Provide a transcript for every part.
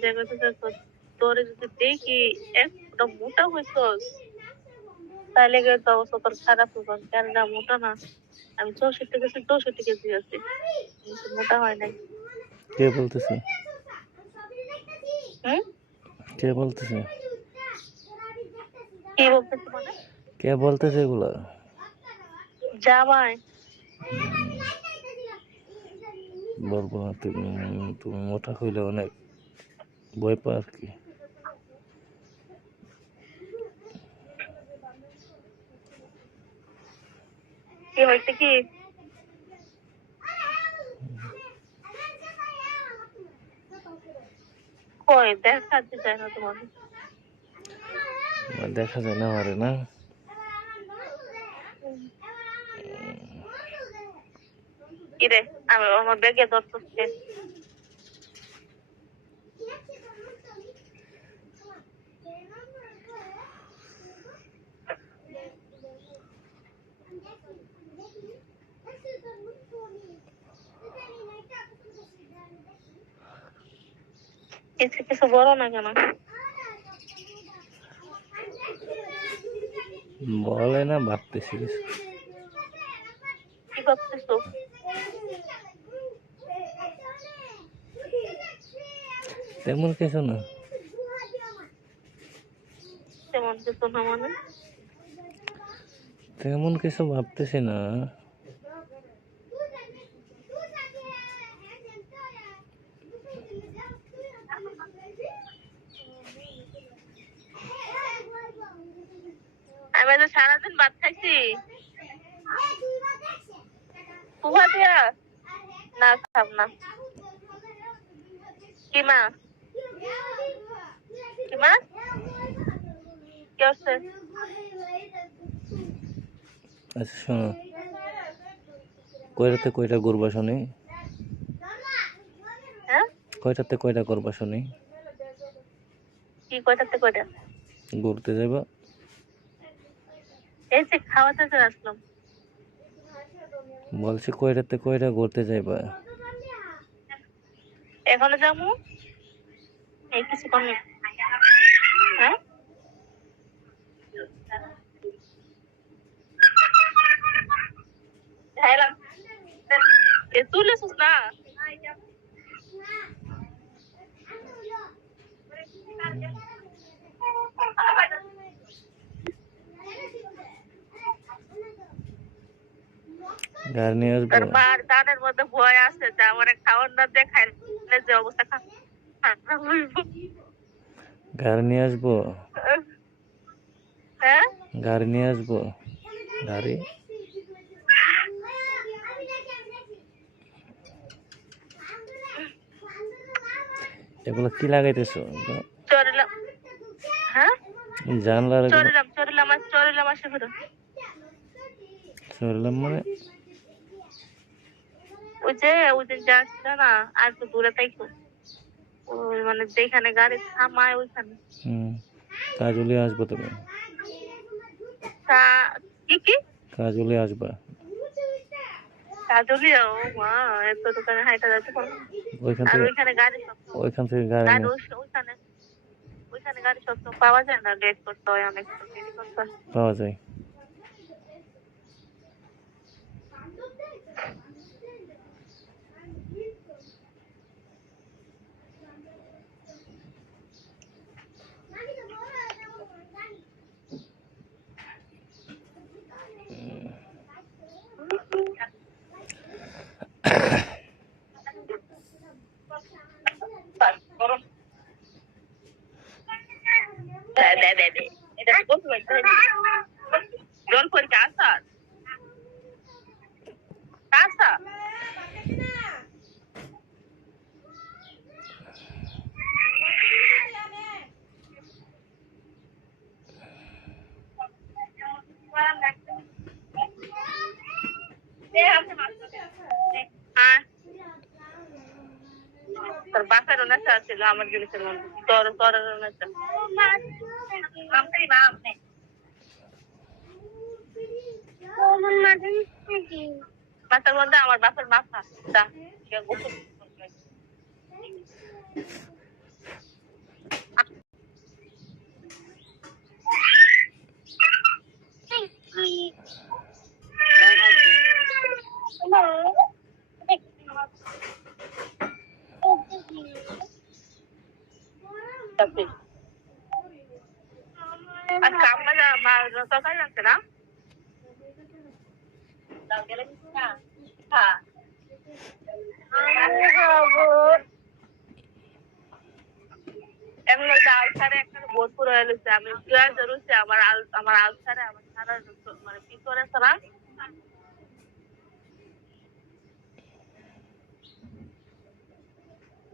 তখন দেখে তোরে যদি দেখি একটা মোটা হইছস তাহলে তো অবস্থা তোর খারাপ হবে, কেননা মোটা না। আমি 64 কেজি 64 কেজি আছি, কিন্তু মোটা হয় নাই। কে বলতেছে? হুম? কে বলতেছে? কি বলতেছি মানে? কে বলতেছে এগুলা? জামাই। বলবো না, তুমি তুমি মোটা হইলে অনেক ভয় পা আর কি। কি হয়েছে কি? কই দেখাতে চায় না তোমাকে? দেখা যায় না আমারে না। কি রে, আমি আমার ব্যাগে ধরতেছে। কিছু কিছু বলো না কেন? বলে না, ভাবতেছি কিছু। কি ভাবতেছো? তেমন কিছু না। তেমন কিছু না মানে? তেমন কিছু ভাবতেছি না। আমি তো সারাদিন ভাত খাইছি। পুহা দিয়া না, খাব না। কি মা? কি মা? কি হচ্ছে? আচ্ছা শোনো, কয়টাতে কয়টা করবা শুনি? হ্যাঁ? কয়টাতে কয়টা করবা শুনি? কি কয়টাতে কয়টা? ঘুরতে যাবা? এই যে খাওয়াতে চলে আসলাম। বলছি কয়টাতে কয়টা ঘুরতে যাইবা? এখনো যাবো, এই কিছুক্ষণ। হ্যাঁ, তুলেছিস না? গাড়ি নিয়ে আসবো? তোর মার দানের মধ্যে ভয় আছে যে আমার খাওয়ার না দেখাইলে যে অবস্থা খারাপ হইব। গাড়ি নিয়ে আসবো? হ্যাঁ, গাড়ি নিয়ে আসবো? গাড়ি এগুলো কি লাগাইতেছো? চরিলাম। হ্যাঁ, জানলার এগুলো চরিলাম আসে ফিরো। শুনলাম মানে? ওই দিন যা আসছিল না, আর একটু দূরে তাইকো, ওই মানে যেখানে গাড়ি থামায় ওইখানে। কাজলে আসবো তুমি? তা কি কি কাজলে আসবা? কাজলিয়া? ও মা, এত দোকানে হাইটা যাইতে পারবো না। ওইখান আর থেকে ওইখানে গাড়ি সবসময়, ওইখান থেকে গাড়ি গাড়ি নিয়ে ওইখানে ওইখানে গাড়ি সবসময় পাওয়া যায় না, লেট করতে হয়, অনেক দেরি করতে হয়। পাওয়া যায়। জল পরীক্ষা আসা আসা তোর বাসার নেশা ছিল আমার জিনিসের মধ্যে, তোর নেশা। বাসার মধ্যে আমার বাসার মাথা গোসল আজকে আপনারা মাছ তরকারি রাখছে না? হ্যাঁ। এখন ওই যে আলসারে একটা ভরপুর হয়ে গেছে। আমি পেঁয়াজ রয়েছে আমার আলসারে আমার সারা মানে ভিতরে আছে না?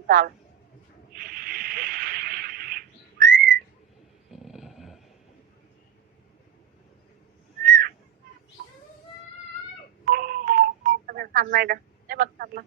ডাল। খান না এটা। এবার খান না।